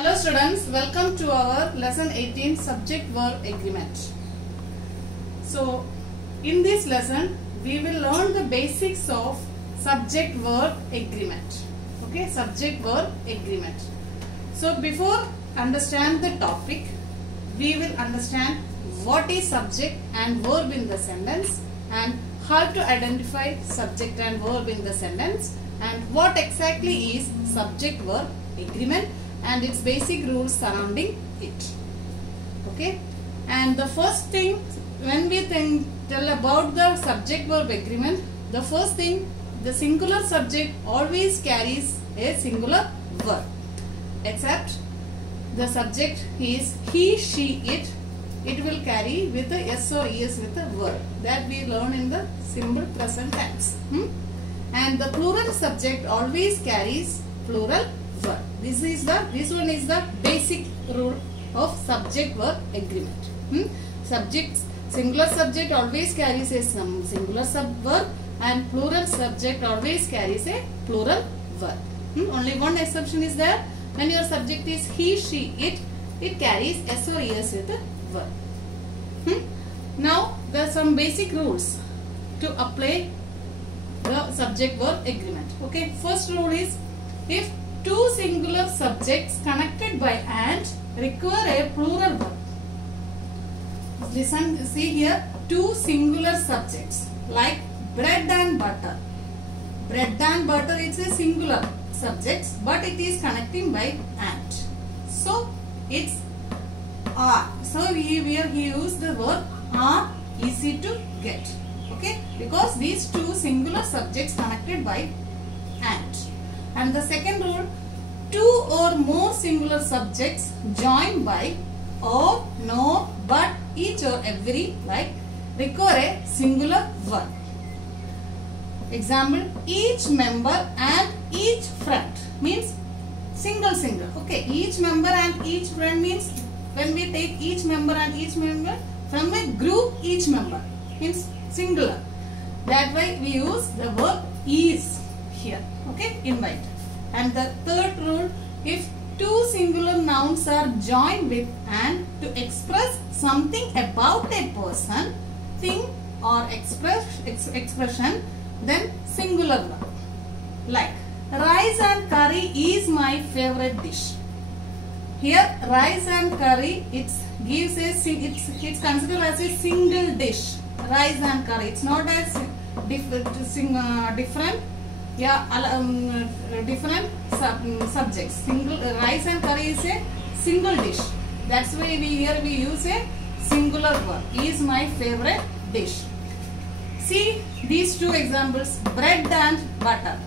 Hello students, welcome to our lesson 18 subject verb agreement. So in this lesson we will learn the basics of subject verb agreement. Okay, subject verb agreement. So before understand the topic, we will understand what is subject and verb in the sentence and how to identify subject and verb in the sentence and what exactly is subject verb agreement and its basic rules surrounding it. Okay, and the first thing when we tell about the subject verb agreement, the first thing, the singular subject always carries a singular verb, except the subject is he, she, it will carry with the s or es with a verb that we learn in the simple present tense. And the plural subject always carries plural verb. This one is the basic rule of subject verb agreement. Singular subject always carries a singular subverb and plural subject always carries a plural verb. Only one exception is there. When your subject is he, she, it carries s or es with a verb. Now there are some basic rules to apply the subject verb agreement. Okay, first rule is if two singular subjects connected by and require a plural verb. Listen, see here, two singular subjects like bread and butter. Bread and butter is a singular subject, but it is connecting by and. So it's are. So here he used the verb are easy to get. Okay, because these two singular subjects connected by and. And the second rule, two or more singular subjects joined by or, no, but, each or every like require a singular verb. Example, each member and each friend means single. Okay, each member and each friend means when we take each member and each member from a group, each member means singular. That way we use the verb is here. Okay, invite. And the third rule, if two singular nouns are joined with and to express something about a person, thing or expression, then singular verb. Like rice and curry is my favorite dish. Here rice and curry, it gives it's considered as a single dish. Rice and curry, it's not as different subjects. Rice and curry is a single dish. That's why we use a singular verb. Is my favorite dish. See these two examples, bread and butter.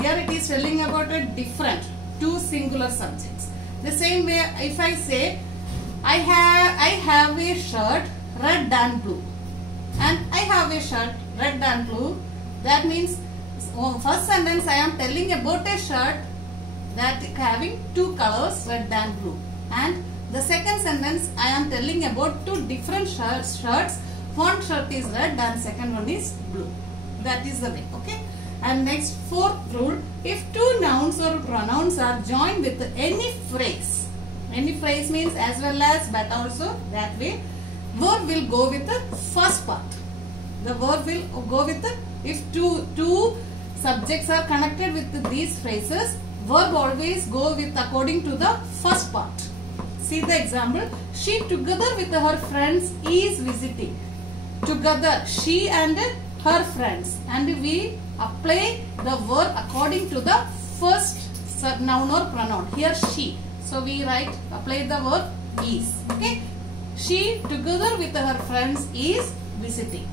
Here it is telling about a different two singular subjects. The same way, if I say I have a shirt red and blue, and I have a shirt red and blue, that means first sentence I am telling about a shirt that having two colors, red and blue, and the second sentence I am telling about two different shirts. One shirt is red and second one is blue. That is the way. Okay. And next, fourth rule, if two nouns or pronouns are joined with any phrase means as well as but also, that way verb will go with the first part. The verb will go with the, if two subjects are connected with these phrases, verb always go with according to the first part. See the example, she together with her friends is visiting. Together, she and her friends, and we apply the verb according to the first noun or pronoun. Here she, so we apply the verb is. Okay, she together with her friends is visiting.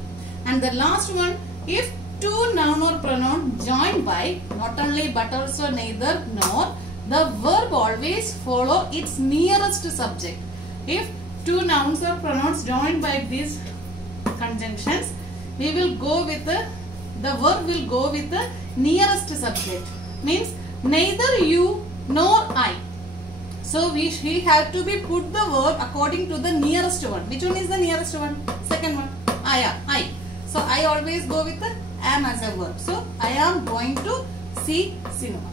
And the last one, if two noun or pronoun joined by not only but also neither nor, the verb always follow its nearest subject. If two nouns or pronouns joined by these conjunctions, we will go with the verb will go with the nearest subject. Means neither you nor I. So we have to be put the verb according to the nearest one. Which one is the nearest one? Second one. I. So I always go with the am as a verb. So I am going to see cinema.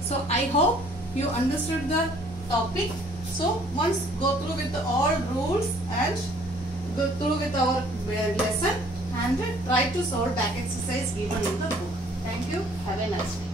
So I hope you understood the topic. So once go through with all rules and go through with our lesson and try to solve back exercise given in the book. Thank you. Have a nice day.